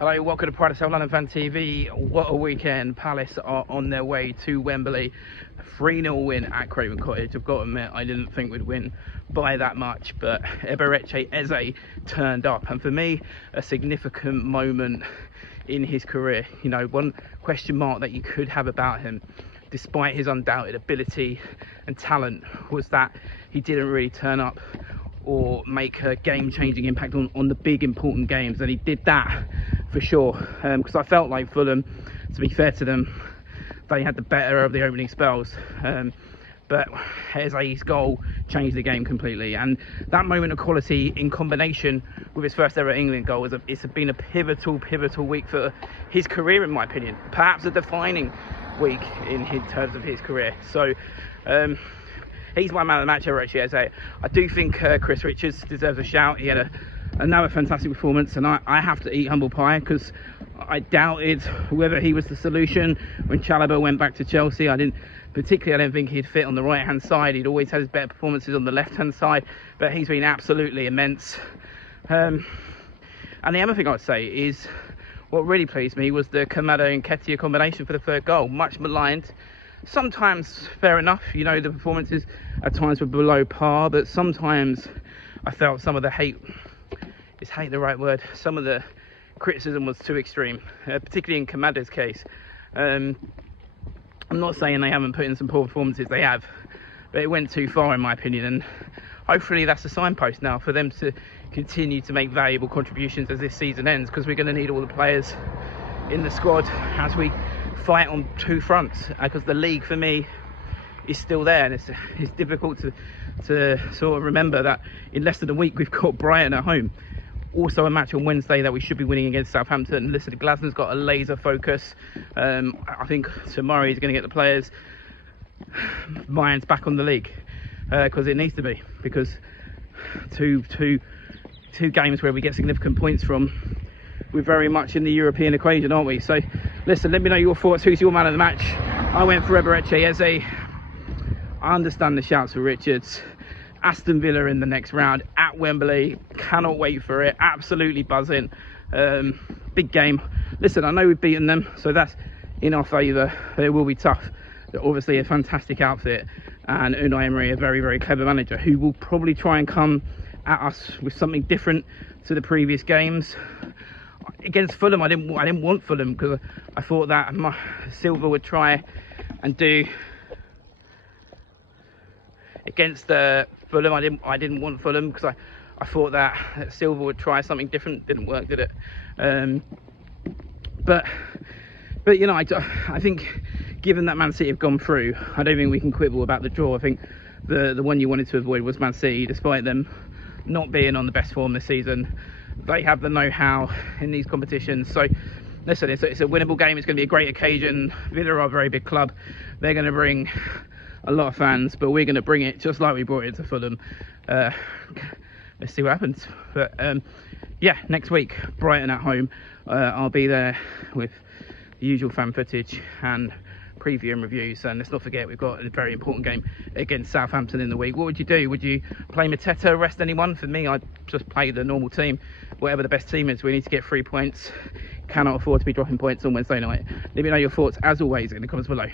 Hello, welcome to Pride of South London Fan TV. What a weekend. Palace are on their way to Wembley. A 3-0 win at Craven Cottage. I've got to admit, I didn't think we'd win by that much, but Eberechi Eze turned up. And for me, a significant moment in his career. You know, one question mark that you could have about him, despite his undoubted ability and talent, was that he didn't really turn up or make a game-changing impact on the big important games, and he did that for sure, because I felt like Fulham, to be fair to them, they had the better of the opening spells, but Eze's goal changed the game completely, and that moment of quality in combination with his first ever England goal it's been a pivotal week for his career, in my opinion, perhaps a defining week in terms of his career. So he's my man of the match, Eberechi Eze. I do think Chris Richards deserves a shout. He had another fantastic performance, and I have to eat humble pie because I doubted whether he was the solution when Chalobah went back to Chelsea. I don't think he'd fit on the right hand side. He'd always had his better performances on the left hand side, but he's been absolutely immense. And the other thing I would say is what really pleased me was the Kamada and Nketiah combination for the third goal. Much maligned, sometimes fair enough, you know, the performances at times were below par, but sometimes I felt some of the hate, is hate the right word, some of the criticism was too extreme, particularly in Kamada's case. I'm not saying they haven't put in some poor performances, they have, but it went too far in my opinion, and hopefully that's a signpost now for them to continue to make valuable contributions as this season ends, because we're going to need all the players in the squad as we fight on two fronts, because the league for me is still there, and it's difficult to sort of remember that in less than a week we've got Brighton at home, also a match on Wednesday that we should be winning against Southampton. Listen, Glasnow's got a laser focus. I think tomorrow he's going to get the players' minds back on the league, because it needs to be, because two games where we get significant points from, we're very much in the European equation, aren't we? So listen, let me know your thoughts. Who's your man of the match? I went for Eberechi Eze. I understand the shouts for Richards. Aston Villa in the next round at Wembley. Cannot wait for it. Absolutely buzzing. Big game. Listen, I know we've beaten them, so that's in our favour. It will be tough. They're obviously a fantastic outfit, and Unai Emery, a very clever manager, who will probably try and come at us with something different to the previous games. Against Fulham, I didn't want Fulham, because I thought that Silva would try and do. Against Fulham, I didn't want Fulham, because I thought that Silva would try something different. Didn't work, did it? But you know, I think given that Man City have gone through, I don't think we can quibble about the draw. I think the one you wanted to avoid was Man City, despite them not being on the best form this season. They have the know-how in these competitions. So listen, it's a winnable game. It's going to be a great occasion. Villa are a very big club. They're going to bring a lot of fans, but we're going to bring it just like we brought it to Fulham. Let's see what happens. But yeah, next week, Brighton at home. I'll be there with the usual fan footage and preview and reviews, and let's not forget we've got a very important game against Southampton in the week. What would you do? Would you play Mateta, rest anyone? For me, I'd just play the normal team, whatever the best team is. We need to get 3 points. Cannot afford to be dropping points on Wednesday night. Let me know your thoughts as always in the comments below.